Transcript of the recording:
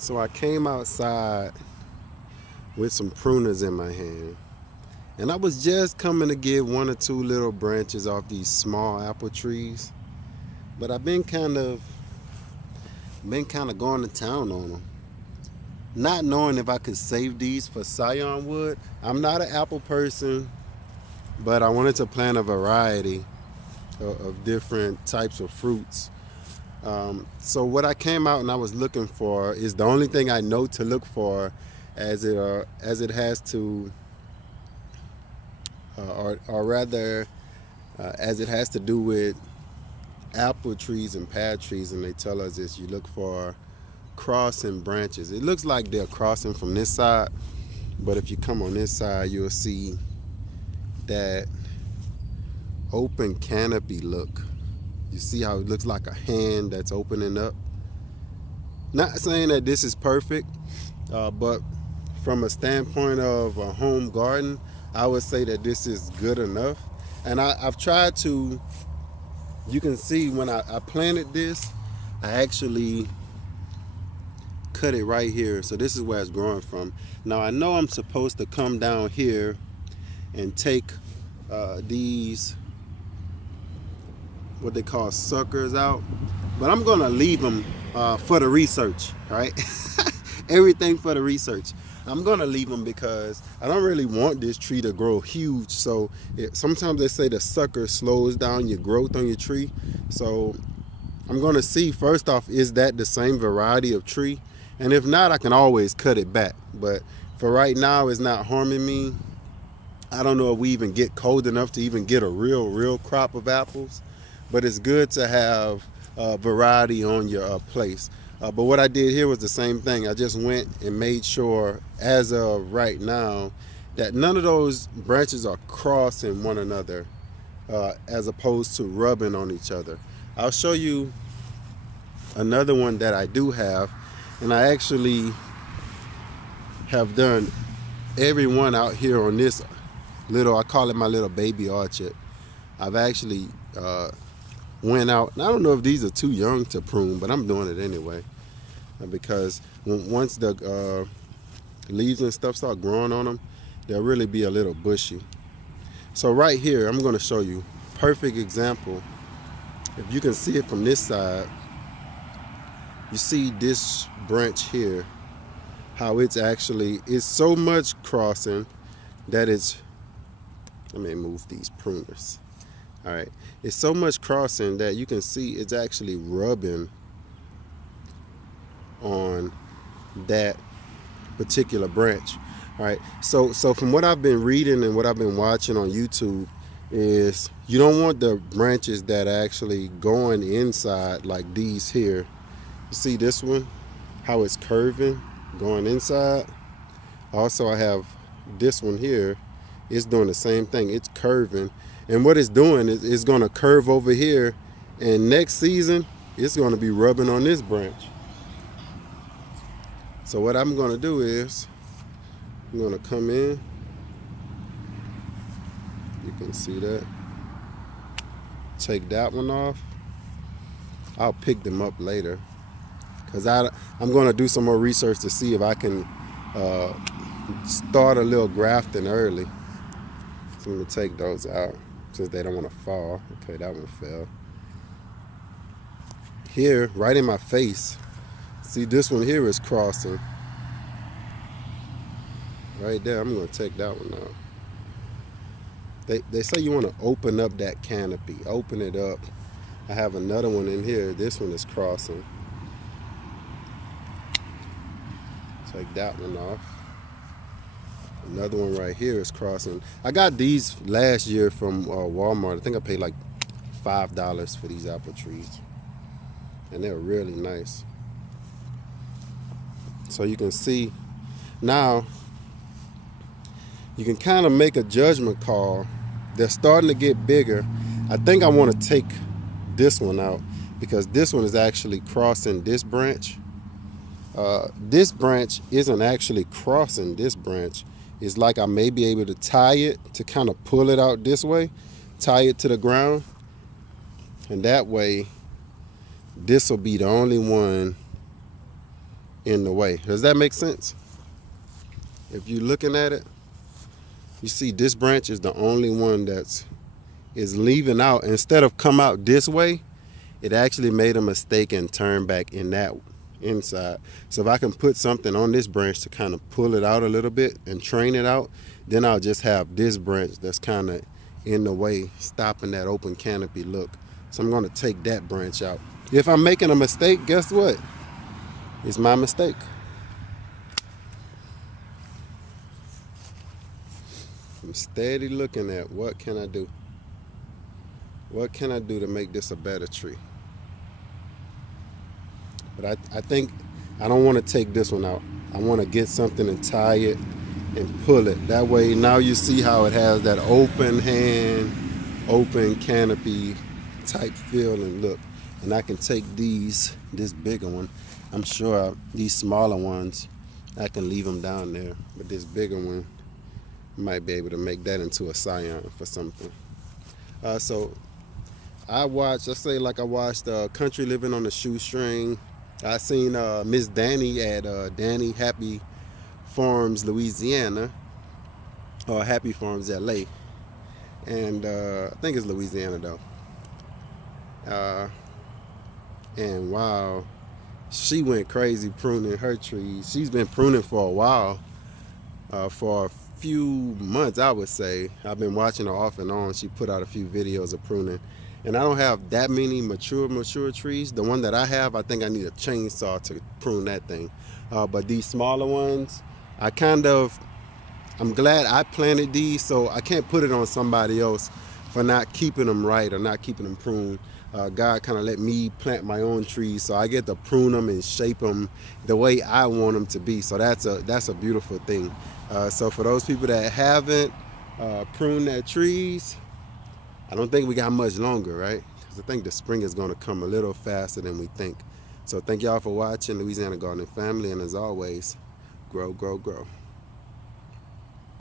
So I came outside with some pruners in my hand. And I was just coming to get one or two little branches off these small apple trees. But I've been kind of going to town on them. Not knowing if I could save these for scion wood. I'm not an apple person, but I wanted to plant a variety of different types of fruits. So what I came out and I was looking for is the only thing I know to look for, as it has to, or rather, as it has to do with apple trees and pear trees, and they tell us is you look for crossing branches. It looks like they're crossing from this side, but if you come on this side, you'll see that open canopy look. You see how it looks like a hand that's opening up. Not saying that this is perfect, but from a standpoint of a home garden, I would say that this is good enough. And I've tried to, you can see when I planted this, I actually cut it right here. So this is where it's growing from. Now I know I'm supposed to come down here and take these, what they call suckers, out, but I'm gonna leave them for the research, right? Everything for the research. I'm gonna leave them because I don't really want this tree to grow huge. So sometimes they say the sucker slows down your growth on your tree. So I'm gonna see first off, is that the same variety of tree? And if not, I can always cut it back. But for right now, it's not harming me. I don't know if we even get cold enough to even get a real crop of apples. But it's good to have variety on your place. But what I did here was the same thing. I just went and made sure, as of right now, that none of those branches are crossing one another, as opposed to rubbing on each other. I'll show you another one that I do have, and I actually have done every one out here on this little, I call it my little baby orchard. I've actually went out, and I don't know if these are too young to prune, but I'm doing it anyway, because once the leaves and stuff start growing on them, they'll really be a little bushy. So right here, I'm going to show you perfect example. If you can see it from this side, you see this branch here, how it's so much crossing that let me move these pruners. All right, it's so much crossing that you can see it's actually rubbing on that particular branch. All right, so from what I've been reading and what I've been watching on YouTube is you don't want the branches that are actually going inside like these here. You see this one, how it's curving, going inside. Also, I have this one here. It's doing the same thing. It's curving. And what it's doing is it's going to curve over here. And next season, it's going to be rubbing on this branch. So what I'm going to do is I'm going to come in. You can see that. Take that one off. I'll pick them up later, because I'm going to do some more research to see if I can start a little grafting early. So I'm going to take those out since they don't want to fall. Okay, that one fell. Here, right in my face, see this one here is crossing. Right there, I'm going to take that one out. They say you want to open up that canopy, open it up. I have another one in here. This one is crossing. Take that one off. Another one right here is crossing. I got these last year from Walmart. I think I paid like $5 for these apple trees. And they're really nice. So you can see now, you can kind of make a judgment call. They're starting to get bigger. I think I want to take this one out because this one is actually crossing this branch. This branch isn't actually crossing this branch. It's like I may be able to tie it to kind of pull it out this way, tie it to the ground, and that way this will be the only one in the way. Does that make sense? If you're looking at it, you see this branch is the only one that's is leaving out. Instead of come out this way, it actually made a mistake and turn back in that inside. So if I can put something on this branch to kind of pull it out a little bit and train it out, then I'll just have this branch that's kind of in the way, stopping that open canopy look. So I'm going to take that branch out. If I'm making a mistake, guess what? It's my mistake. I'm steady looking at what can I do? What can I do to make this a better tree? But I think I don't want to take this one out. I want to get something and tie it and pull it. That way now you see how it has that open hand, open canopy type feel and look. And I can take this bigger one. I'm sure these smaller ones, I can leave them down there. But this bigger one, might be able to make that into a scion for something. So I watched, let's say like I watched Country Living on the Shoestring. I seen Miss Danny at Danny Happy Farms, Louisiana, or Happy Farms, LA. And I think it's Louisiana though. And wow, she went crazy pruning her trees. She's been pruning for a while, for a few months, I would say. I've been watching her off and on. She put out a few videos of pruning, and I don't have that many mature trees. The one that I have, I think I need a chainsaw to prune that thing. But these smaller ones, I'm glad I planted these, so I can't put it on somebody else for not keeping them right or not keeping them pruned. God kind of let me plant my own trees, so I get to prune them and shape them the way I want them to be. So that's a beautiful thing. So for those people that haven't pruned their trees, I don't think we got much longer, right? Because I think the spring is going to come a little faster than we think. So thank y'all for watching, Louisiana Gardening Family, and as always, grow, grow, grow.